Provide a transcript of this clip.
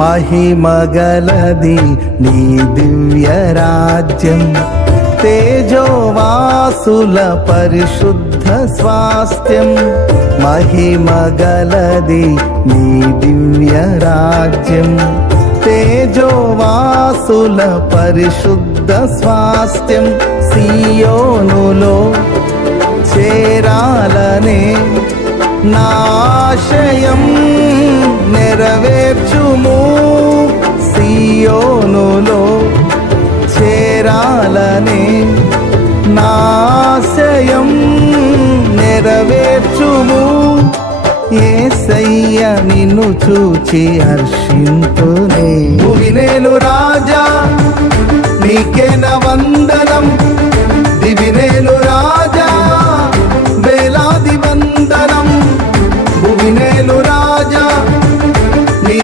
మహిమగలది నీ దివ్య రాజ్యం, తేజోవాసుల పరిశుద్ధ స్వాస్థ్యం. మహిమగలది నీ దివ్య రాజ్యం, తేజోవాసుల పరిశుద్ధ స్వాస్థ్యం. సియోనులో చేరాలనే నాశయం నెరవేర్చుము, సియోనులో చేరాలనే నాశయం నెరవేర్చుము. యేసయ్య నిన్ను చూచి హర్షింతునే. భువినేలు రాజా నీకే నా వందనం,